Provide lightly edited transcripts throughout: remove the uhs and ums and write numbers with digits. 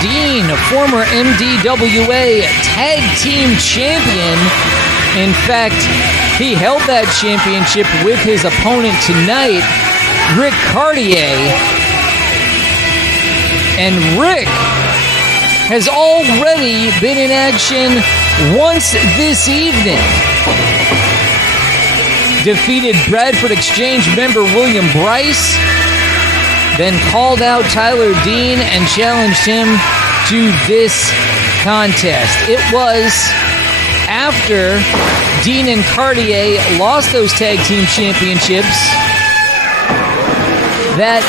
Dean, former MDWA Tag Team Champion. In fact, he held that championship with his opponent tonight, Ric Caurdiea. And Ric has already been in action once this evening. Defeated Bradford Exchange member William Bryce, then called out Tyler Dean and challenged him to this contest. It was after Dean and Caurdiea lost those tag team championships that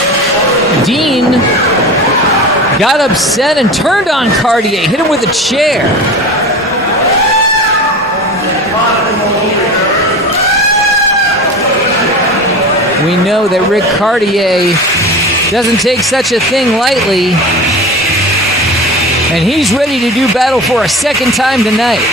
Dean got upset and turned on Caurdiea, hit him with a chair. We know that Ric Caurdiea doesn't take such a thing lightly, and he's ready to do battle for a second time tonight.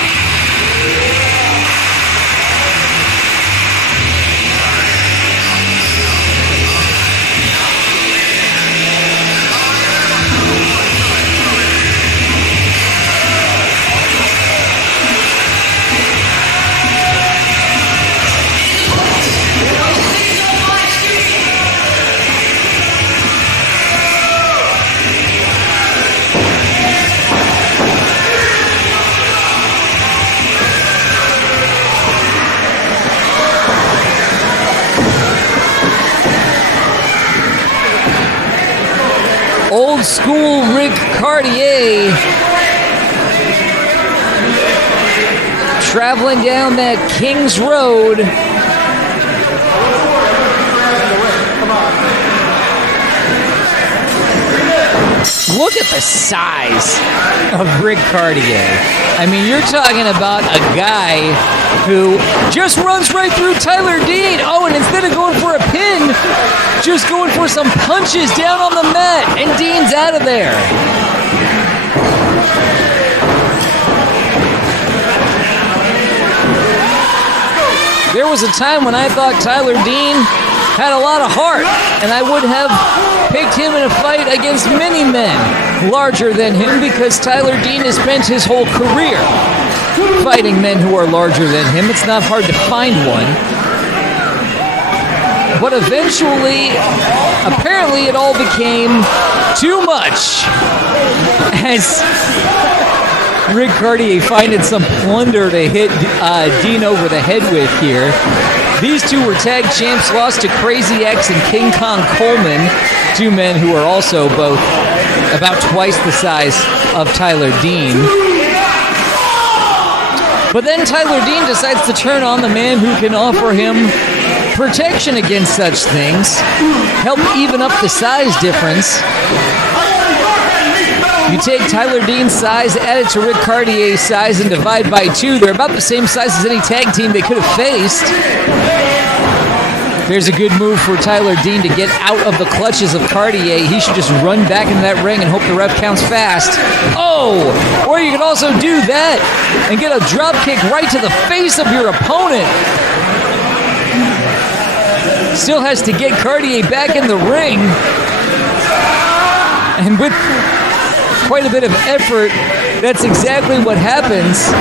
Old school Ric Caurdiea traveling down that King's Road. Look at the size of Ric Caurdiea. I mean, you're talking about a guy who just runs right through Tyler Dean. Oh, and instead of going for a pin, just going for some punches down on the mat, and Dean's out of there. There was a time when I thought Tyler Dean had a lot of heart, and I would have picked him in a fight against many men larger than him, because Tyler Dean has spent his whole career fighting men who are larger than him. It's not hard to find one. But eventually, apparently it all became too much as Ric Caurdiea finding some plunder to hit Dean over the head with here. These two were tag champs, lost to Crazy X and King Kong Coleman, two men who are also both about twice the size of Tyler Dean. But then Tyler Dean decides to turn on the man who can offer him protection against such things, help even up the size difference. You take Tyler Dean's size, add it to Ric Caurdiea's size, and divide by 2. They're about the same size as any tag team they could have faced. There's a good move for Tyler Dean to get out of the clutches of Caurdiea. He should just run back into that ring and hope the ref counts fast. Oh! Or you can also do that and get a drop kick right to the face of your opponent. Still has to get Caurdiea back in the ring. And with quite a bit of effort, that's exactly what happens.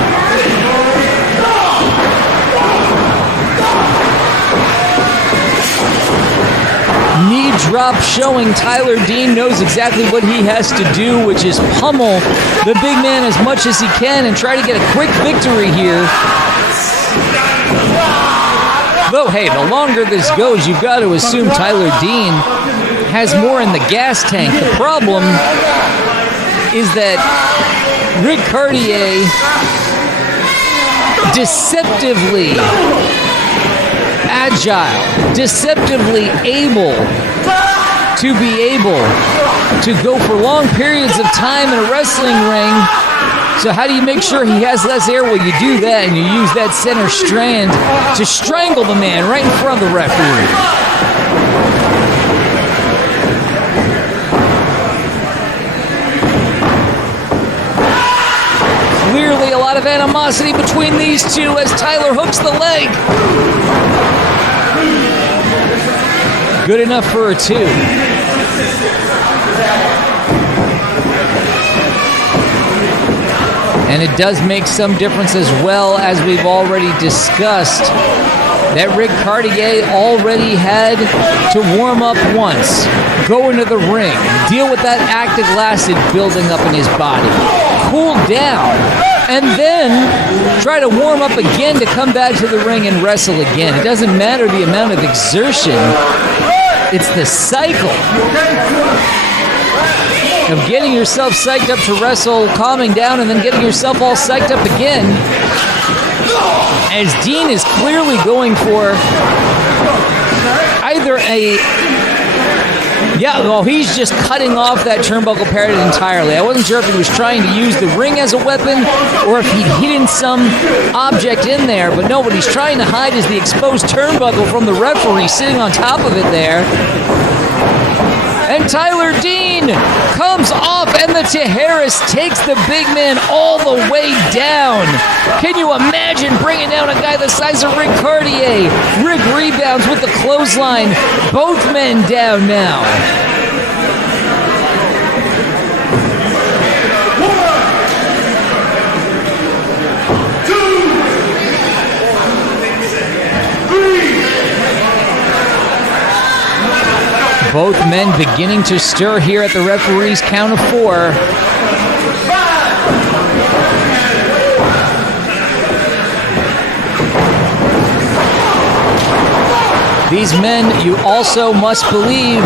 Knee drop showing Tyler Dean knows exactly what he has to do, which is pummel the big man as much as he can and try to get a quick victory here. Though, hey, the longer this goes, you've got to assume Tyler Dean has more in the gas tank. The problem is that Ric Caurdiea deceptively agile, deceptively able to be able to go for long periods of time in a wrestling ring. So how do you make sure he has less air? Well, you do that, and you use that center strand to strangle the man right in front of the referee. Clearly a lot of animosity between these two as Tyler hooks the leg. Good enough for a 2. And it does make some difference as well, as we've already discussed, that Ric Caurdiea already had to warm up once, go into the ring, deal with that lactic acid building up in his body, cool down, and then try to warm up again to come back to the ring and wrestle again. It doesn't matter the amount of exertion, it's the cycle of getting yourself psyched up to wrestle, calming down, and then getting yourself all psyched up again. As Dean is clearly going for either he's just cutting off that turnbuckle parrot entirely. I wasn't sure if he was trying to use the ring as a weapon or if he'd hidden some object in there, but no, what he's trying to hide is the exposed turnbuckle from the referee sitting on top of it there. And Tyler Dean comes off, and the Tijeras takes the big man all the way down. Can you imagine bringing down a guy the size of Ric Caurdiea? Rick rebounds with the clothesline. Both men down now. Both men beginning to stir here at the referee's count of 4. These men, you also must believe,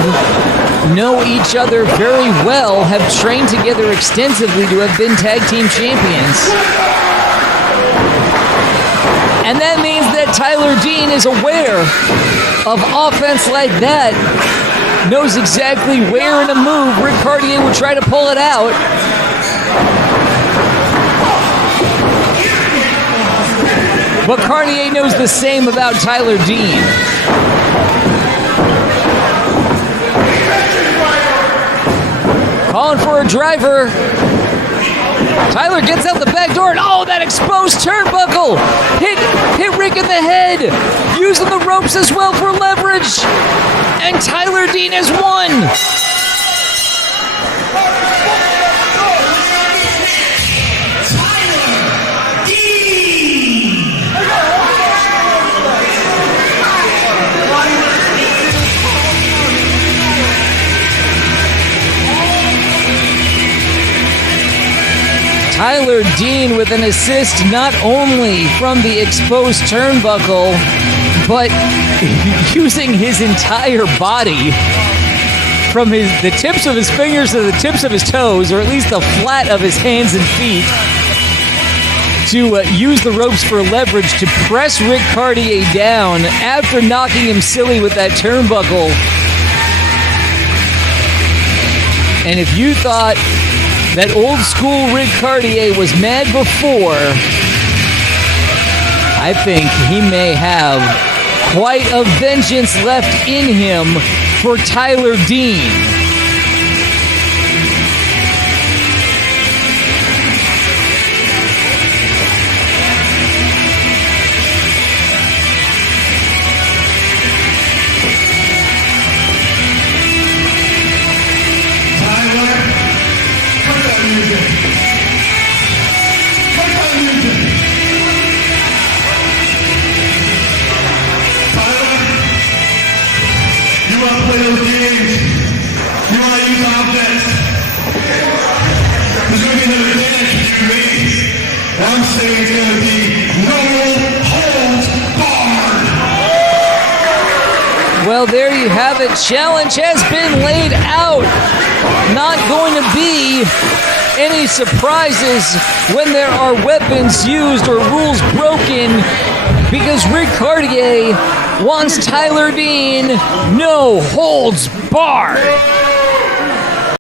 know each other very well, have trained together extensively to have been tag team champions. And that means that Tyler Dean is aware of offense like that. Knows exactly where in a move Ric Caurdiea would try to pull it out. But Caurdiea knows the same about Tyler Dean. Calling for a driver. Tyler gets out the back door, and that exposed turnbuckle hit Rick in the head, using the ropes as well for leverage, and Tyler Dean has won. Tyler Dean with an assist not only from the exposed turnbuckle, but using his entire body from the tips of his fingers to the tips of his toes, or at least the flat of his hands and feet, to use the ropes for leverage to press Ric Caurdiea down after knocking him silly with that turnbuckle. And if you thought that old school Ric Caurdiea was mad before, I think he may have quite a vengeance left in him for Tyler Dean. Well, there you have it. Challenge has been laid out. Not going to be any surprises when there are weapons used or rules broken, because Ric Caurdiea wants Tyler Dean no holds barred.